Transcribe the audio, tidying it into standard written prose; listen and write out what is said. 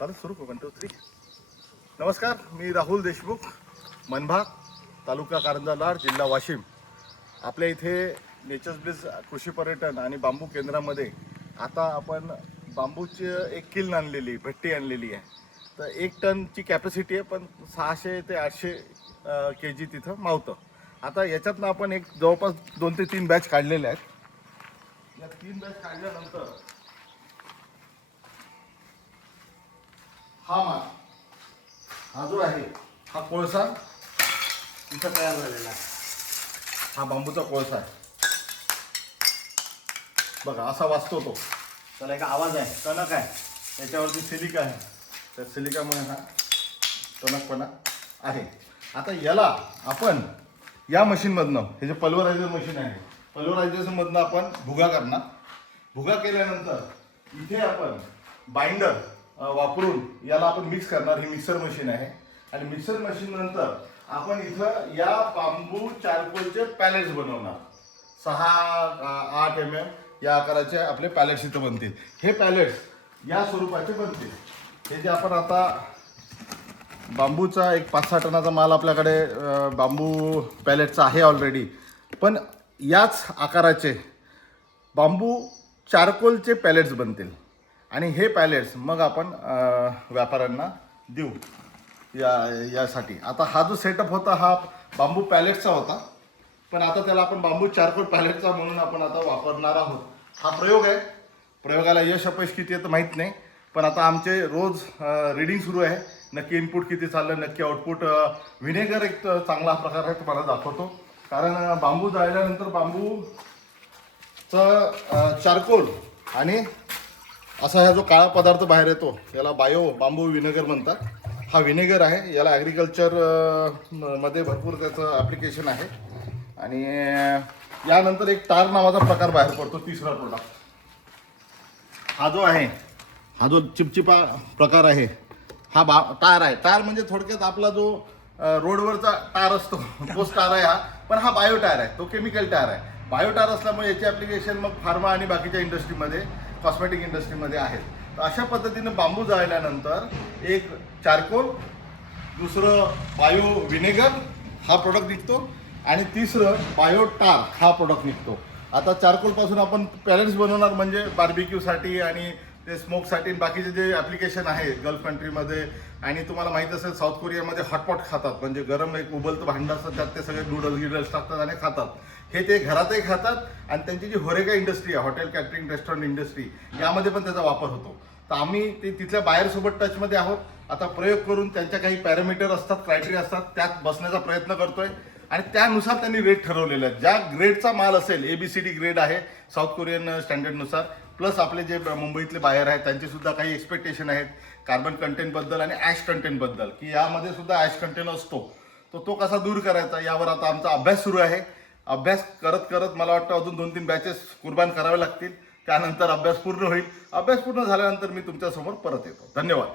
चालू सुरू 1 2 3. नमस्कार, मी राहुल देशमुख, मनभाग, तालुका कारंजा लाड, जिल्हा वाशिम. आपल्या इथे नेचर्स ब्लिस कृषी पर्यटन आणि बांबू केंद्रामध्ये आता आपण बांबूची एक किल्न आणलेली, भट्टी आणलेली आहे. तर 1 टनची कॅपॅसिटी आहे, पण 600 ते 800 kg तिथं मावतं. आता याच्यातनं आपण एक जवळपास 2 ते 3 बॅच काढलेले आहेत. या 3 बॅच काढल्यानंतर हा जो आहे हा कोळसा इथं तयार झालेला आहे. हा बांबूचा कोळसा आहे बघा, असा वाजतो तो. त्याला एक आवाज आहे, टणक आहे, त्याच्यावरती सिलिका आहे. त्या सिलिकामुळे हा टणकपणा आहे. आता याला आपण या मशीनमधनं, हे जे पल्वरायझर मशीन आहे, पल्वरायझरमधनं आपण भुगा करणार. भुगा केल्यानंतर इथे आपण बाइंडर वापरून याला आपण मिक्स करणार. ही मिक्सर मशीन आहे आणि मिक्सर मशीन नंतर आपण इथं या बांबू चारकोलचे पॅलेट्स बनवणार. 6-8 mm या आकाराचे आपले पॅलेट्स इथं बनतील. हे पॅलेट्स या स्वरूपाचे बनतील. हे जे आपण आता बांबूचा एक 5-6 टनाचा माल आपल्याकडे बांबू पॅलेटचा आहे ऑलरेडी, पण याच आकाराचे बांबू चारकोलचे पॅलेट्स बनतील आणि हे पॅलेट्स मग आपण व्यापाऱ्यांना देऊ यासाठी. आता हा जो सेटअप होता हा बांबू पॅलेटचा होता, पण आता त्याला आपण बांबू चारकोल पॅलेटचा म्हणून आपण आता वापरणार आहोत. हा प्रयोग आहे. प्रयोगाला यश अपयश किती येतं माहीत नाही, पण आता आमचे रोज रीडिंग सुरू आहे. नक्की इनपुट किती चाललं, नक्की आउटपुट. व्हिनेगर एक चांगला प्रकार आहे, तुम्हाला दाखवतो. कारण बांबू जाळल्यानंतर बांबूचं चारकोल आणि असा हा जो काळा पदार्थ बाहेर येतो याला बांबू व्हिनेगर म्हणतात. हा व्हिनेगर आहे. याला ॲग्रिकल्चर मध्ये भरपूर त्याचं ॲप्लिकेशन आहे. आणि यानंतर एक टार नावाचा प्रकार बाहेर पडतो, तिसरा प्रोडक्ट. हा जो आहे, हा जो चिपचिपा प्रकार आहे, हा टार आहे. टार म्हणजे थोडक्यात आपला जो रोडवरचा टार असतो तोच टार आहे हा. पण हा बायो टायर आहे, तो केमिकल टायर आहे. बायो टायर असल्यामुळे याची ॲप्लिकेशन मग फार्मा आणि बाकीच्या इंडस्ट्रीमध्ये, कॉस्मेटिक इंडस्ट्रीमध्ये आहेत. तर अशा पद्धतीनं बांबू जाळल्यानंतर एक चारकोल, दुसरं बायो व्हिनेगर हा प्रोडक्ट निघतो आणि तिसरं बायो टार हा प्रोडक्ट निघतो. आता चारकोलपासून आपण पॅलेट्स बनवणार, म्हणजे बार्बिक्यूसाठी आणि ते स्मोकसाठी बाकीचे जे ॲप्लिकेशन आहे गल्फ कंट्रीमध्ये. आणि तुम्हाला माहीत असेल साऊथ कोरियामध्ये हॉटपॉट खातात, म्हणजे गरम एक उबलतं भांडं असतं, त्यात ते सगळे नूडल्स टाकतात आणि खातात. हे ते घरातही खातात आणि त्यांची जी होरेका इंडस्ट्री आहे, हॉटेल कॅटरिंग रेस्टॉरंट इंडस्ट्री, यामध्ये पण त्याचा वापर होतो. तर आम्ही ते तिथल्या बायरसोबत टचमध्ये आहोत. आता प्रयोग करून त्यांच्या काही पॅरामीटर असतात, क्रायटेरिया असतात, त्यात बसण्याचा प्रयत्न करतोय आणि त्यानुसार त्यांनी रेट ठरवलेले आहेत. ज्या ग्रेडचा माल असेल, ABCD ग्रेड आहे साऊथ कोरियन स्टँडर्डनुसार, प्लस आपले जे मुंबईतले बायर आहेत त्यांचे सुद्धा काही एक्सपेक्टेशन आहेत कार्बन कंटेंटबद्दल आणि ॲश कंटेंटबद्दल, की यामध्ये सुद्धा ॲश कंटेंट असतो. तो कसा दूर करायचा यावर आता आमचा अभ्यास सुरू आहे. अभ्यास करत करत मला वाटतं अजून 2-3 बॅचेस कुर्बान करावे लागतील. त्यानंतर अभ्यास पूर्ण होईल. अभ्यास पूर्ण झाल्यानंतर मी तुमच्यासमोर परत येतो. धन्यवाद.